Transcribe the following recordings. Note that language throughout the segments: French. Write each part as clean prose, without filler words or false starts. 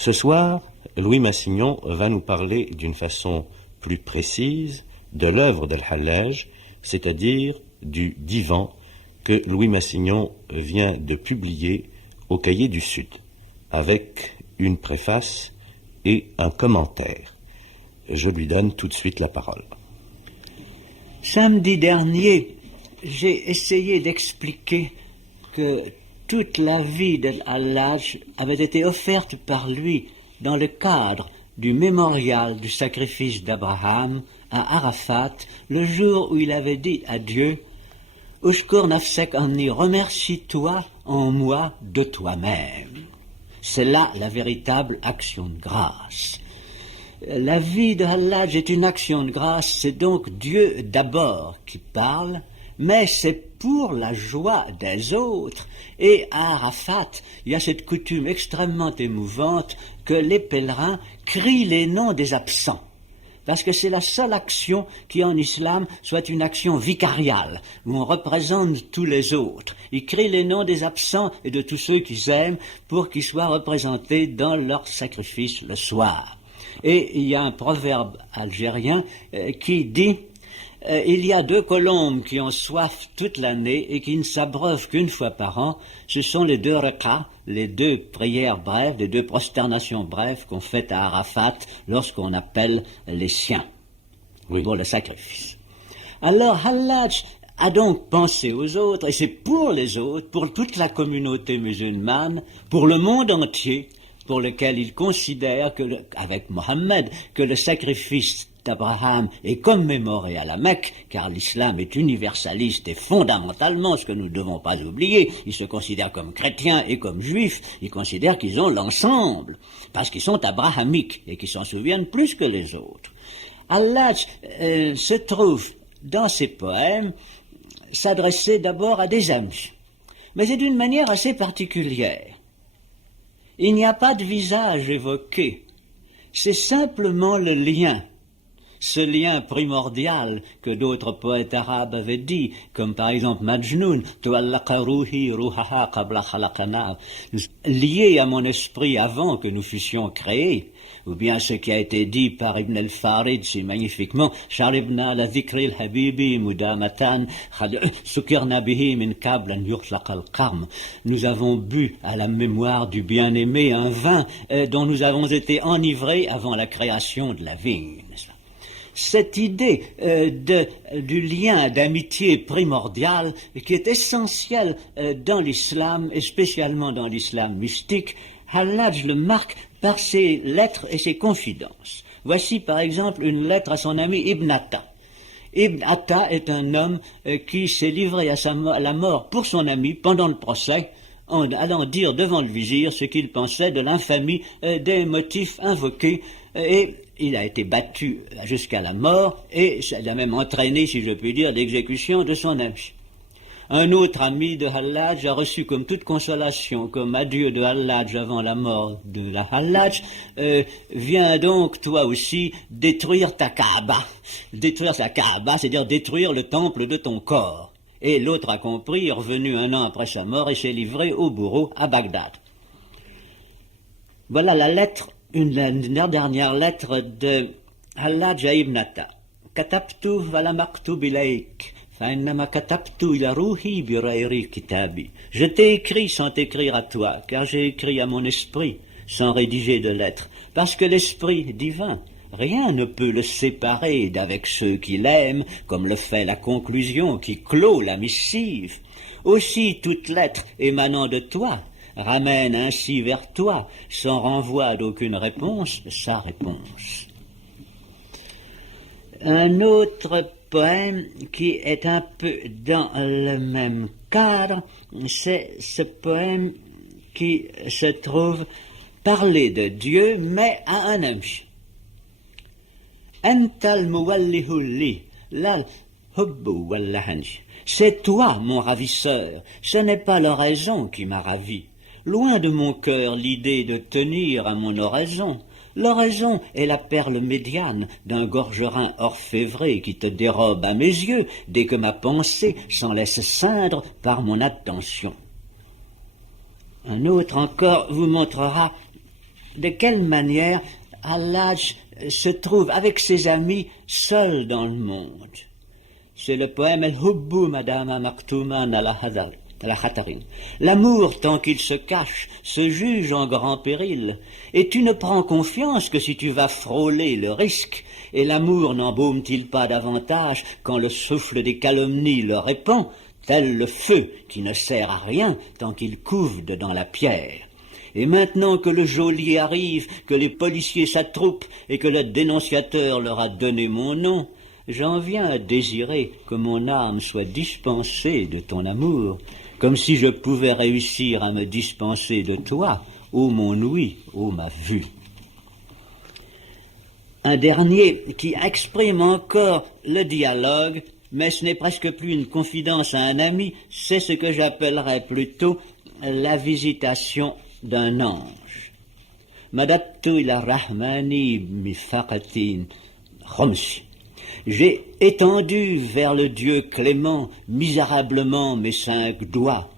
Ce soir, Louis Massignon va nous parler d'une façon plus précise de l'œuvre d'El-Hallaj, c'est-à-dire du divan que Louis Massignon vient de publier au Cahier du Sud, avec une préface et un commentaire. Je lui donne tout de suite la parole. Samedi dernier, j'ai essayé d'expliquer que toute la vie d'El-Hallaj avait été offerte par lui dans le cadre du mémorial du sacrifice d'Abraham à Arafat, le jour où il avait dit à Dieu « Ushkur nafsek anni, remercie-toi en moi de toi-même ». C'est là la véritable action de grâce. La vie de Hallaj est une action de grâce, c'est donc Dieu d'abord qui parle, mais c'est pour la joie des autres. Et à Arafat, il y a cette coutume extrêmement émouvante que les pèlerins crient les noms des absents. Parce que c'est la seule action qui en islam soit une action vicariale, où on représente tous les autres. Ils crient les noms des absents et de tous ceux qu'ils aiment pour qu'ils soient représentés dans leur sacrifice le soir. Et il y a un proverbe algérien qui dit il y a deux colombes qui ont soif toute l'année et qui ne s'abreuvent qu'une fois par an. Ce sont les deux rekas, les deux prières brèves, les deux prosternations brèves qu'on fait à Arafat lorsqu'on appelle les siens pour le sacrifice. Alors Hallaj a donc pensé aux autres, et c'est pour les autres, pour toute la communauté musulmane, pour le monde entier, pour lequel il considère que, avec Mohammed, que le sacrifice d'Abraham est commémoré à la Mecque, car l'islam est universaliste et fondamentalement, ce que nous ne devons pas oublier, ils se considèrent comme chrétiens et comme juifs, ils considèrent qu'ils ont l'ensemble, parce qu'ils sont abrahamiques et qu'ils s'en souviennent plus que les autres. Hallaj se trouve dans ses poèmes s'adresser d'abord à des amis, mais c'est d'une manière assez particulière. Il n'y a pas de visage évoqué, c'est simplement le lien, ce lien primordial que d'autres poètes arabes avaient dit, comme par exemple Majnoun, lié à mon esprit avant que nous fussions créés, ou bien ce qui a été dit par Ibn al-Farid si magnifiquement, Sharibna la dhikri al-habibi mudamatan, sukirna bihi min kablan yurtlaq al-qarm. Nous avons bu à la mémoire du bien-aimé un vin dont nous avons été enivrés avant la création de la vigne. Cette idée du lien d'amitié primordial qui est essentiel dans l'islam, et spécialement dans l'islam mystique, Hallaj le marque par ses lettres et ses confidences. Voici par exemple une lettre à son ami Ibn Atta. Ibn Atta est un homme qui s'est livré à la mort pour son ami pendant le procès, en allant dire devant le vizir ce qu'il pensait de l'infamie des motifs invoqués, et il a été battu jusqu'à la mort, et ça a même entraîné, si je puis dire, l'exécution de son ami. Un autre ami de Hallaj a reçu comme toute consolation, comme adieu de Hallaj avant la mort de la Hallaj, viens donc toi aussi détruire ta Kaaba. Détruire sa Kaaba, c'est-à-dire détruire le temple de ton corps. Et l'autre a compris, est revenu un an après sa mort et s'est livré au bourreau à Bagdad. Voilà la lettre, une dernière lettre de Hallaj à Ibn Atta. Katabtu wala maktub ilayk. Je t'ai écrit sans t'écrire à toi, car j'ai écrit à mon esprit sans rédiger de lettres, parce que l'esprit divin, rien ne peut le séparer d'avec ceux qui l'aiment, comme le fait la conclusion qui clôt la missive. Aussi toute lettre émanant de toi ramène ainsi vers toi, sans renvoi d'aucune réponse, sa réponse. Un autre poème qui est un peu dans le même cadre, c'est ce poème qui se trouve parler de Dieu, mais à un ami. Antal muwallihu li, lal hubbu wallahani. C'est toi, mon ravisseur, ce n'est pas l'oraison qui m'a ravi. Loin de mon cœur l'idée de tenir à mon oraison. L'oraison est la perle médiane d'un gorgerin orfévré qui te dérobe à mes yeux dès que ma pensée s'en laisse ceindre par mon attention. Un autre encore vous montrera de quelle manière Hallaj se trouve avec ses amis seul dans le monde. C'est le poème El-Hubbu Madama Maktuman al-Khatari. L'amour, tant qu'il se cache, se juge en grand péril, et tu ne prends confiance que si tu vas frôler le risque, et l'amour n'embaume-t-il pas davantage quand le souffle des calomnies le répand, tel le feu qui ne sert à rien tant qu'il couve dans la pierre. Et maintenant que le geôlier arrive, que les policiers s'attroupent et que le dénonciateur leur a donné mon nom, j'en viens à désirer que mon âme soit dispensée de ton amour, comme si je pouvais réussir à me dispenser de toi, ô mon ouïe, ô ma vue. Un dernier qui exprime encore le dialogue, mais ce n'est presque plus une confidence à un ami, c'est ce que j'appellerais plutôt la visitation d'un ange. Madattu ila rahmani mifaqatin khomsi. J'ai étendu vers le Dieu clément misérablement mes 5 doigts,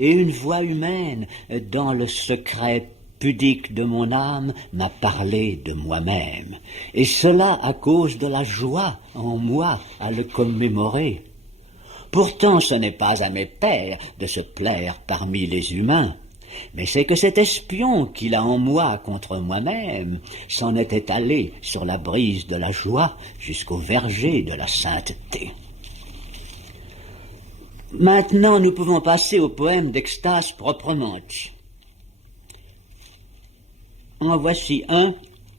et une voix humaine dans le secret pudique de mon âme m'a parlé de moi-même, et cela à cause de la joie en moi à le commémorer. Pourtant ce n'est pas à mes pairs de se plaire parmi les humains, mais c'est que cet espion qu'il a en moi contre moi-même s'en était allé sur la brise de la joie jusqu'au verger de la sainteté. Maintenant, nous pouvons passer au poème d'extase proprement dit. En voici un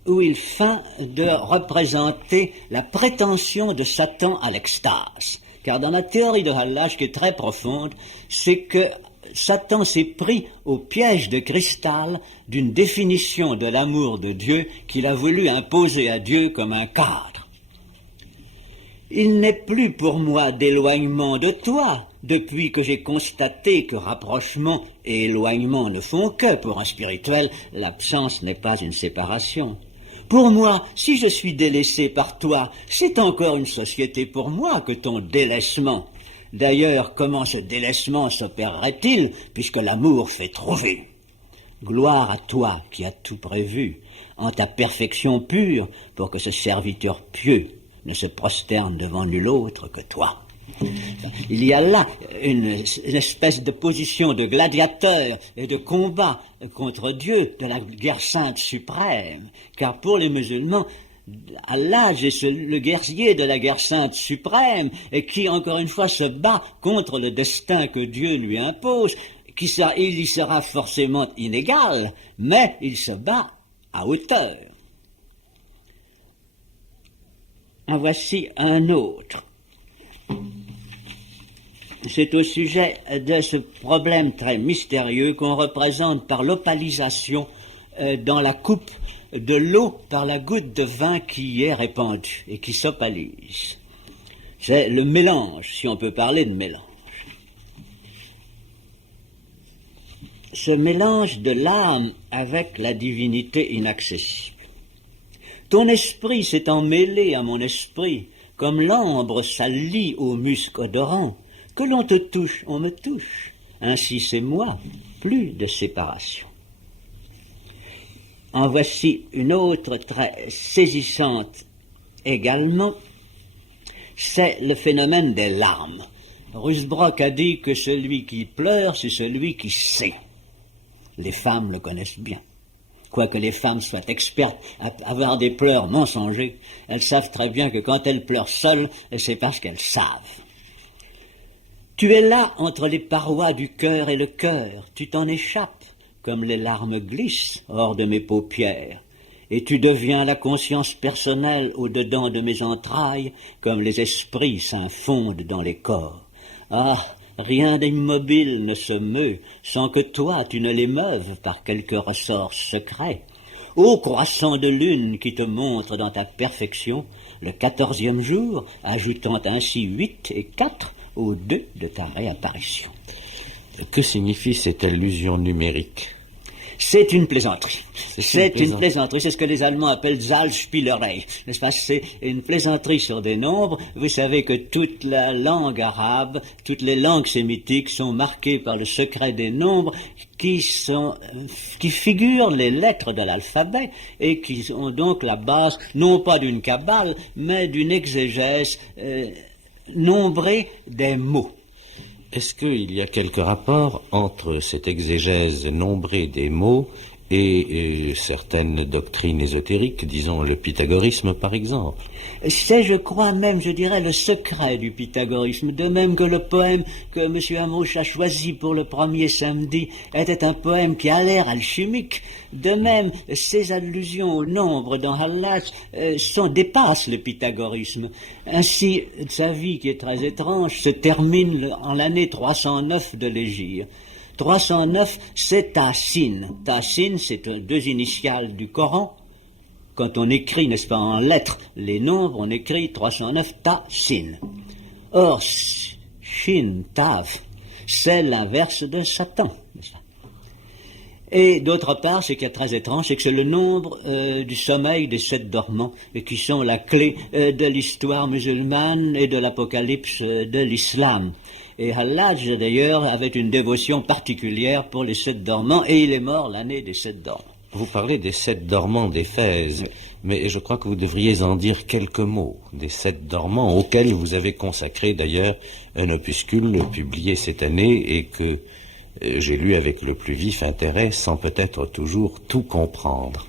où il feint de représenter la prétention de Satan à l'extase. Car dans la théorie de Hallaj, qui est très profonde, c'est que Satan s'est pris au piège de cristal d'une définition de l'amour de Dieu qu'il a voulu imposer à Dieu comme un cadre. Il n'est plus pour moi d'éloignement de toi, depuis que j'ai constaté que rapprochement et éloignement ne font que, pour un spirituel, l'absence n'est pas une séparation. Pour moi, si je suis délaissé par toi, c'est encore une société pour moi que ton délaissement. D'ailleurs, comment ce délaissement s'opérerait-il, puisque l'amour fait trouver? Gloire à toi qui as tout prévu, en ta perfection pure, pour que ce serviteur pieux ne se prosterne devant nul autre que toi. Il y a là une espèce de position de gladiateur et de combat contre Dieu, de la guerre sainte suprême, car pour les musulmans, Allah est le guerrier de la guerre sainte suprême et qui, encore une fois, se bat contre le destin que Dieu lui impose. Il y sera forcément inégal, mais il se bat à hauteur. En voici un autre. C'est au sujet de ce problème très mystérieux qu'on représente par l'opalisation dans la coupe de l'eau par la goutte de vin qui y est répandue et qui s'opalise. C'est le mélange, si on peut parler de mélange. Ce mélange de l'âme avec la divinité inaccessible. Ton esprit s'étant mêlé à mon esprit, comme l'ambre s'allie au musc odorant, que l'on te touche, on me touche. Ainsi c'est moi, plus de séparation. En voici une autre très saisissante également, c'est le phénomène des larmes. Rusbrock a dit que celui qui pleure, c'est celui qui sait. Les femmes le connaissent bien. Quoique les femmes soient expertes à avoir des pleurs mensongers, elles savent très bien que quand elles pleurent seules, c'est parce qu'elles savent. Tu es là entre les parois du cœur et le cœur, tu t'en échappes, comme les larmes glissent hors de mes paupières, et tu deviens la conscience personnelle au-dedans de mes entrailles, comme les esprits s'infondent dans les corps. Ah, rien d'immobile ne se meut, sans que toi tu ne l'émeuves par quelque ressort secret. Ô croissant de lune qui te montre dans ta perfection, le 14e jour, ajoutant ainsi 8 et 4 aux 2 de ta réapparition. Que signifie cette allusion numérique? C'est une plaisanterie. C'est une plaisanterie. C'est ce que les Allemands appellent Zahlspielerei. N'est-ce pas? C'est une plaisanterie sur des nombres. Vous savez que toute la langue arabe, toutes les langues sémitiques sont marquées par le secret des nombres qui figurent les lettres de l'alphabet et qui ont donc la base, non pas d'une kabbale, mais d'une exégèse nombrée des mots. Est-ce qu'il y a quelque rapport entre cette exégèse nombrée des mots et certaines doctrines ésotériques, disons le pythagorisme par exemple? C'est, je crois même, je dirais, le secret du pythagorisme, de même que le poème que M. Amrouche a choisi pour le premier samedi était un poème qui a l'air alchimique. De même, ces allusions au nombre dans Hallaj dépassent le pythagorisme. Ainsi, sa vie, qui est très étrange, se termine en l'année 309 de l'Hégire. 309, c'est Tassin. Tassin, c'est deux initiales du Coran. Quand on écrit, n'est-ce pas, en lettres, les nombres, on écrit 309 Tassin. Or, Shin, Tav, c'est l'inverse de Satan, n'est-ce pas? Et d'autre part, ce qui est très étrange, c'est que c'est le nombre du sommeil des 7 dormants, qui sont la clé de l'histoire musulmane et de l'apocalypse de l'islam. Et Hallaj, d'ailleurs, avait une dévotion particulière pour les 7 dormants, et il est mort l'année des 7 dormants. Vous parlez des 7 dormants d'Éphèse, mais je crois que vous devriez en dire quelques mots, des 7 dormants, auxquels vous avez consacré d'ailleurs un opuscule publié cette année et que j'ai lu avec le plus vif intérêt, sans peut-être toujours tout comprendre.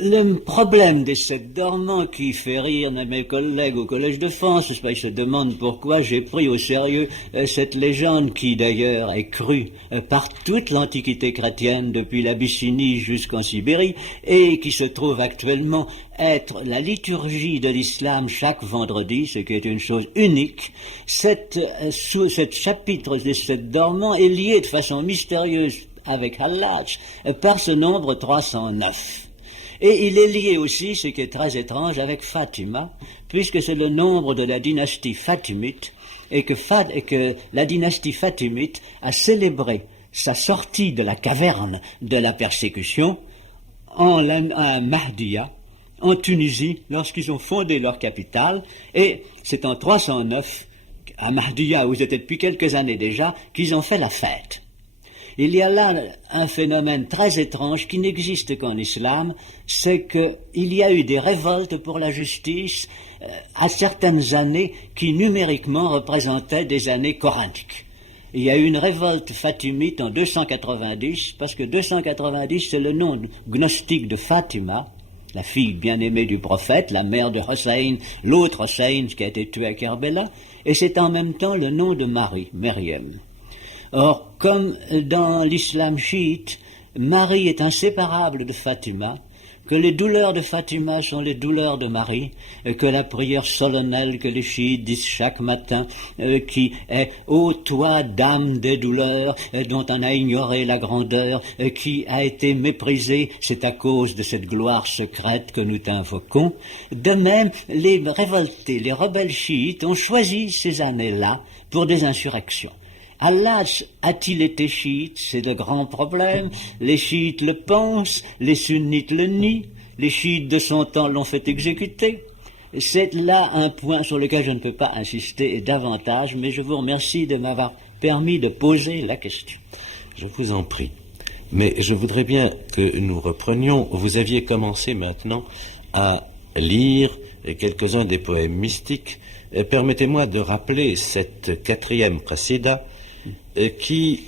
Le problème des 7 dormants qui fait rire mes collègues au Collège de France, ils se demandent pourquoi j'ai pris au sérieux cette légende qui d'ailleurs est crue par toute l'Antiquité chrétienne depuis l'Abyssinie jusqu'en Sibérie et qui se trouve actuellement être la liturgie de l'islam chaque vendredi, ce qui est une chose unique. Cet chapitre des 7 dormants est lié de façon mystérieuse avec Hallaj par ce nombre 309. Et il est lié aussi, ce qui est très étrange, avec Fatima, puisque c'est le nombre de la dynastie fatimite, et que la dynastie fatimite a célébré sa sortie de la caverne de la persécution à Mahdia, en Tunisie, lorsqu'ils ont fondé leur capitale, et c'est en 309, à Mahdia, où ils étaient depuis quelques années déjà, qu'ils ont fait la fête. Il y a là un phénomène très étrange qui n'existe qu'en islam, c'est qu'il y a eu des révoltes pour la justice à certaines années qui numériquement représentaient des années coraniques. Il y a eu une révolte fatimite en 290, parce que 290 c'est le nom gnostique de Fatima, la fille bien-aimée du prophète, la mère de Hossein, l'autre Hossein qui a été tué à Kerbela, et c'est en même temps le nom de Marie, Myriam. Or, comme dans l'islam chiite, Marie est inséparable de Fatima, que les douleurs de Fatima sont les douleurs de Marie, que la prière solennelle que les chiites disent chaque matin, qui est « Ô toi, dame des douleurs, dont on a ignoré la grandeur, qui a été méprisée, c'est à cause de cette gloire secrète que nous t'invoquons ». De même, les révoltés, les rebelles chiites ont choisi ces années-là pour des insurrections. Hallaj a-t-il été chiite? C'est le grand problème. Les chiites le pensent, les sunnites le nient, les chiites de son temps l'ont fait exécuter. C'est là un point sur lequel je ne peux pas insister davantage, mais je vous remercie de m'avoir permis de poser la question. Je vous en prie. Mais je voudrais bien que nous reprenions. Vous aviez commencé maintenant à lire quelques-uns des poèmes mystiques. Permettez-moi de rappeler cette 4e prasida qui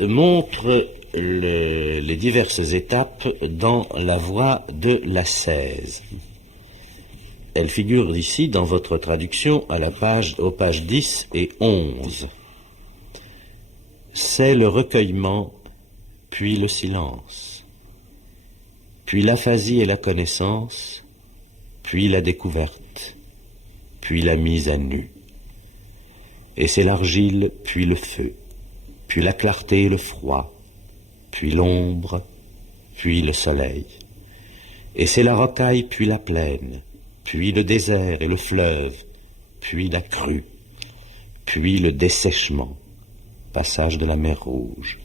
montre les diverses étapes dans la voie de l'ascèse. Elle figure ici dans votre traduction aux pages 10 et 11. C'est le recueillement, puis le silence, puis l'aphasie et la connaissance, puis la découverte, puis la mise à nu. Et c'est l'argile, puis le feu, puis la clarté et le froid, puis l'ombre, puis le soleil. Et c'est la rocaille, puis la plaine, puis le désert et le fleuve, puis la crue, puis le dessèchement, passage de la mer Rouge.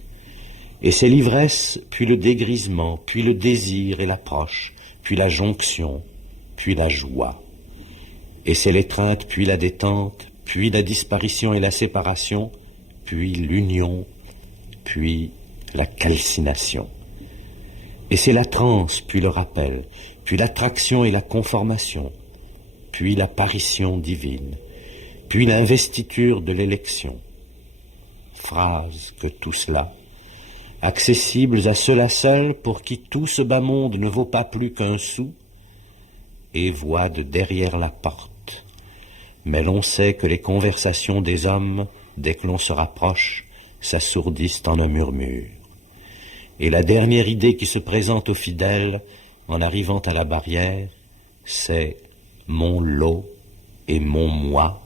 Et c'est l'ivresse, puis le dégrisement, puis le désir et l'approche, puis la jonction, puis la joie. Et c'est l'étreinte, puis la détente, puis la disparition et la séparation, puis l'union, puis la calcination. Et c'est la transe, puis le rappel, puis l'attraction et la conformation, puis l'apparition divine, puis l'investiture de l'élection. Phrases que tout cela, accessibles à ceux-là seuls pour qui tout ce bas monde ne vaut pas plus qu'un sou, et voient de derrière la porte. Mais l'on sait que les conversations des hommes, dès que l'on se rapproche, s'assourdissent en un murmure. Et la dernière idée qui se présente aux fidèles, en arrivant à la barrière, c'est « mon lot et mon moi »,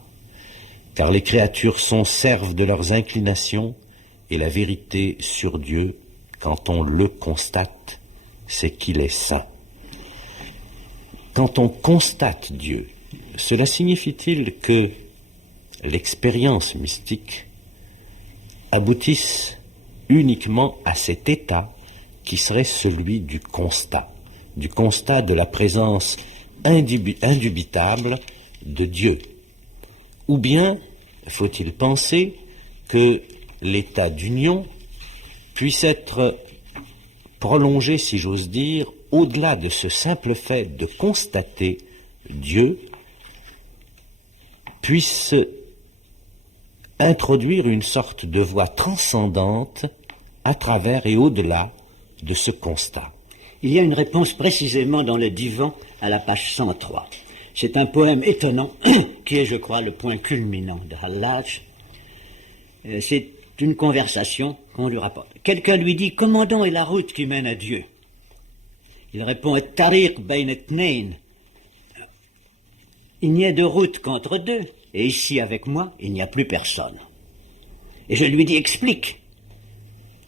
car les créatures servent de leurs inclinations, et la vérité sur Dieu, quand on le constate, c'est qu'il est saint. Quand on constate Dieu, cela signifie-t-il que l'expérience mystique aboutisse uniquement à cet état qui serait celui du constat de la présence indubitable de Dieu? Ou bien faut-il penser que l'état d'union puisse être prolongé, si j'ose dire, au-delà de ce simple fait de constater Dieu, puisse introduire une sorte de voie transcendante à travers et au-delà de ce constat. Il y a une réponse précisément dans le divan à la page 103. C'est un poème étonnant qui est, je crois, le point culminant de Hallaj. C'est une conversation qu'on lui rapporte. Quelqu'un lui dit « Comment donc est la route qui mène à Dieu ?» Il répond « Tariq bain etnain » Il n'y a de route qu'entre deux, et ici avec moi, il n'y a plus personne. Et je lui dis « Explique !»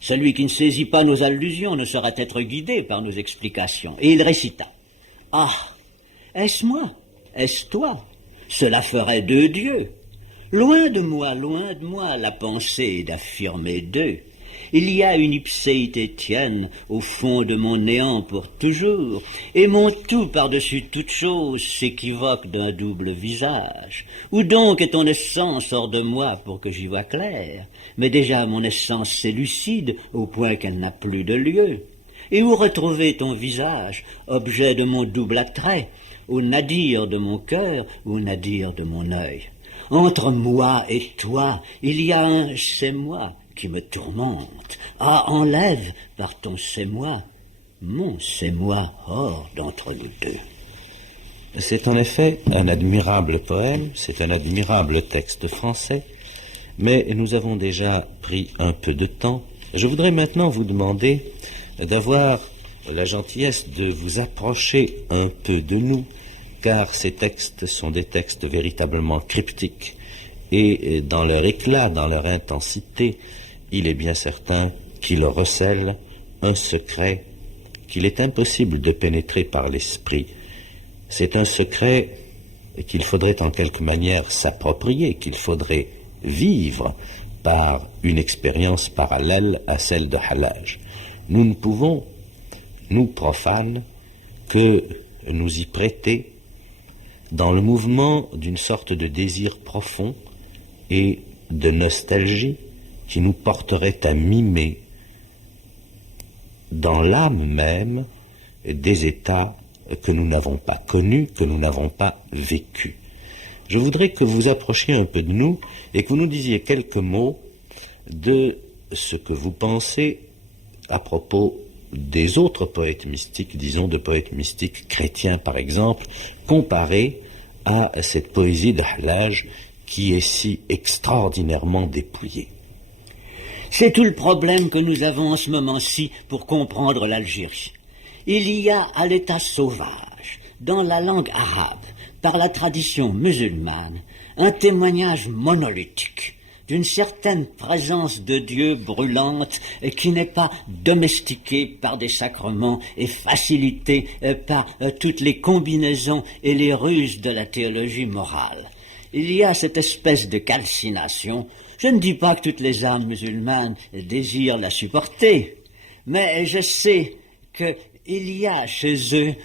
Celui qui ne saisit pas nos allusions ne saura être guidé par nos explications. Et il récita « Ah, est-ce moi? Est-ce toi? Cela ferait deux dieux. Loin de moi la pensée d'affirmer deux. Il y a une ipséité tienne au fond de mon néant pour toujours, et mon tout par-dessus toute chose s'équivoque d'un double visage. Où donc est ton essence hors de moi pour que j'y vois clair? Mais déjà mon essence s'élucide au point qu'elle n'a plus de lieu. Et où retrouver ton visage, objet de mon double attrait, au nadir de mon cœur, au nadir de mon œil? Entre moi et toi, il y a un « c'est moi » qui me tourmente. Ah, enlève par ton « c'est moi » mon « c'est moi » hors d'entre nous deux. C'est en effet un admirable poème, c'est un admirable texte français, mais nous avons déjà pris un peu de temps. Je voudrais maintenant vous demander d'avoir la gentillesse de vous approcher un peu de nous, car ces textes sont des textes véritablement cryptiques, et dans leur éclat, dans leur intensité, il est bien certain qu'ils recèlent un secret qu'il est impossible de pénétrer par l'esprit. C'est un secret qu'il faudrait en quelque manière s'approprier, qu'il faudrait vivre par une expérience parallèle à celle de Hallaj. Nous ne pouvons, nous profanes, que nous y prêter dans le mouvement d'une sorte de désir profond et de nostalgie qui nous porterait à mimer dans l'âme même des états que nous n'avons pas connus, que nous n'avons pas vécus. Je voudrais que vous approchiez un peu de nous et que vous nous disiez quelques mots de ce que vous pensez à propos des autres poètes mystiques, disons de poètes mystiques chrétiens par exemple, comparés à cette poésie de Hallaj qui est si extraordinairement dépouillée. C'est tout le problème que nous avons en ce moment-ci pour comprendre l'Algérie. Il y a à l'état sauvage, dans la langue arabe, par la tradition musulmane, un témoignage monolithique d'une certaine présence de Dieu brûlante qui n'est pas domestiquée par des sacrements et facilitée par toutes les combinaisons et les ruses de la théologie morale. Il y a cette espèce de calcination. Je ne dis pas que toutes les âmes musulmanes désirent la supporter, mais je sais qu'il y a chez eux,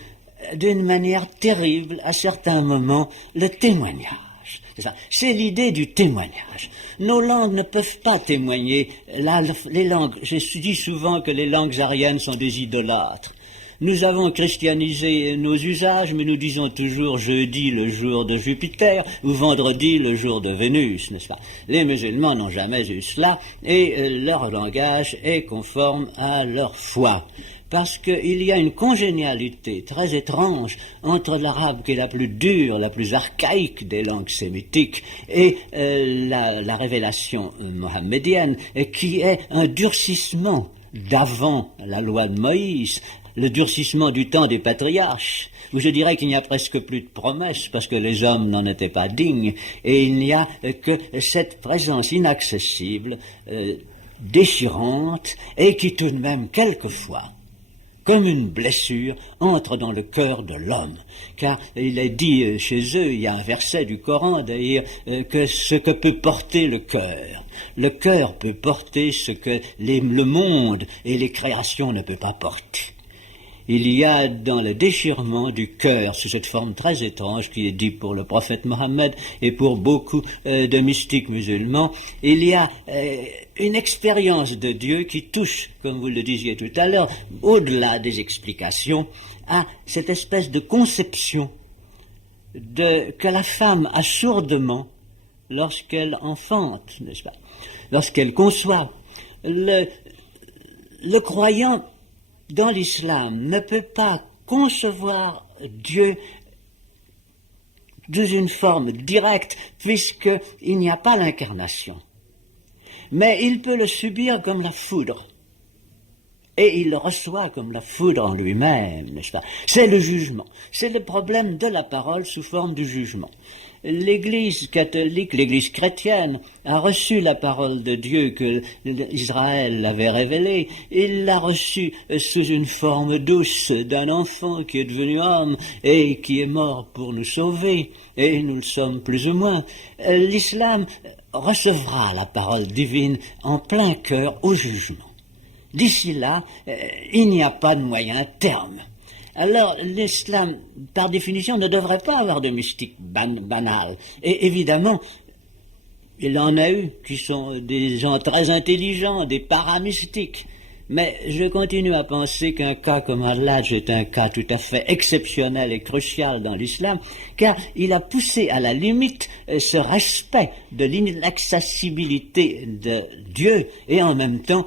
d'une manière terrible, à certains moments, le témoignage. C'est l'idée du témoignage. Nos langues ne peuvent pas témoigner. Les langues, je dis souvent que les langues ariennes sont des idolâtres. Nous avons christianisé nos usages, mais nous disons toujours jeudi le jour de Jupiter ou vendredi le jour de Vénus, n'est-ce pas? Les musulmans n'ont jamais eu cela et leur langage est conforme à leur foi. Parce qu'il y a une congénialité très étrange entre l'arabe qui est la plus dure, la plus archaïque des langues sémitiques et la révélation mohammedienne qui est un durcissement d'avant la loi de Moïse, le durcissement du temps des patriarches, où je dirais qu'il n'y a presque plus de promesses parce que les hommes n'en étaient pas dignes, et il n'y a que cette présence inaccessible, déchirante, et qui tout de même, quelquefois, comme une blessure, entre dans le cœur de l'homme. Car il est dit chez eux, il y a un verset du Coran d'ailleurs, que ce que peut porter le cœur peut porter ce que le monde et les créations ne peuvent pas porter. Il y a dans le déchirement du cœur, sous cette forme très étrange qui est dit pour le prophète Mohammed et pour beaucoup de mystiques musulmans, il y a une expérience de Dieu qui touche, comme vous le disiez tout à l'heure, au-delà des explications, à cette espèce de conception que la femme a sourdement lorsqu'elle enfante, n'est-ce pas, lorsqu'elle conçoit. Le croyant dans l'islam ne peut pas concevoir Dieu dans une forme directe puisqu'il n'y a pas l'incarnation. Mais il peut le subir comme la foudre. Et il le reçoit comme la foudre en lui-même, n'est-ce pas? C'est le jugement. C'est le problème de la parole sous forme de jugement. L'Église catholique, l'Église chrétienne, a reçu la parole de Dieu que Israël avait révélée. Il l'a reçue sous une forme douce d'un enfant qui est devenu homme et qui est mort pour nous sauver. Et nous le sommes plus ou moins. L'islam recevra la parole divine en plein cœur au jugement. D'ici là, il n'y a pas de moyen terme. Alors, l'islam, par définition, ne devrait pas avoir de mystique banale. Et évidemment, il en a eu qui sont des gens très intelligents, des paramystiques. Mais je continue à penser qu'un cas comme Al-Hajj est un cas tout à fait exceptionnel et crucial dans l'islam, car il a poussé à la limite ce respect de l'inaccessibilité de Dieu, et en même temps,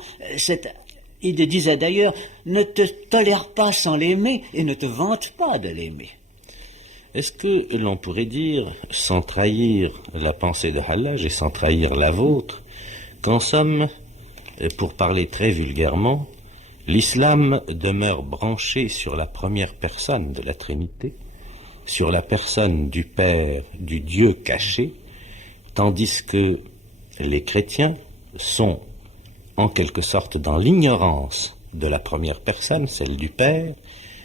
il disait d'ailleurs, ne te tolère pas sans l'aimer et ne te vante pas de l'aimer. Est-ce que l'on pourrait dire, sans trahir la pensée de Al-Hajj et sans trahir la vôtre, qu'en somme, pour parler très vulgairement, l'islam demeure branché sur la première personne de la Trinité, sur la personne du Père, du Dieu caché, tandis que les chrétiens sont en quelque sorte dans l'ignorance de la première personne, celle du Père,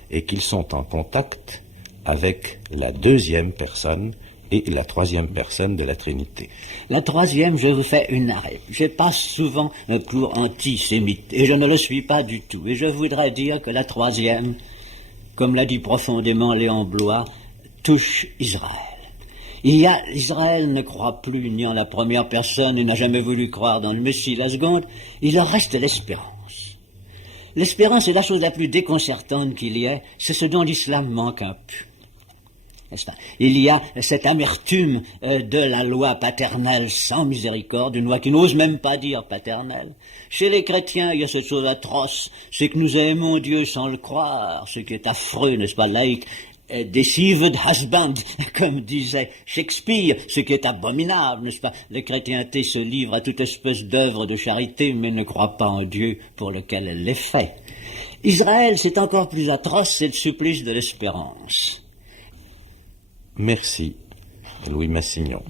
et qu'ils sont en contact avec la deuxième personne et la troisième personne de la Trinité. La troisième, je vous fais une arrêt. Je passe souvent pour antisémite, et je ne le suis pas du tout. Et je voudrais dire que la troisième, comme l'a dit profondément Léon Bloy, touche Israël. Israël ne croit plus ni en la première personne, et n'a jamais voulu croire dans le Messie la seconde. Il leur reste l'espérance. L'espérance est la chose la plus déconcertante qu'il y ait. C'est ce dont l'islam manque un peu. Il y a cette amertume de la loi paternelle sans miséricorde, une loi qui n'ose même pas dire paternelle. Chez les chrétiens, il y a cette chose atroce, c'est que nous aimons Dieu sans le croire, ce qui est affreux, n'est-ce pas, laïque, deceived husband, comme disait Shakespeare, ce qui est abominable, n'est-ce pas? La chrétienté se livre à toute espèce d'œuvre de charité, mais ne croit pas en Dieu pour lequel elle les fait. Israël, c'est encore plus atroce, c'est le supplice de l'espérance. Merci, Louis Massignon.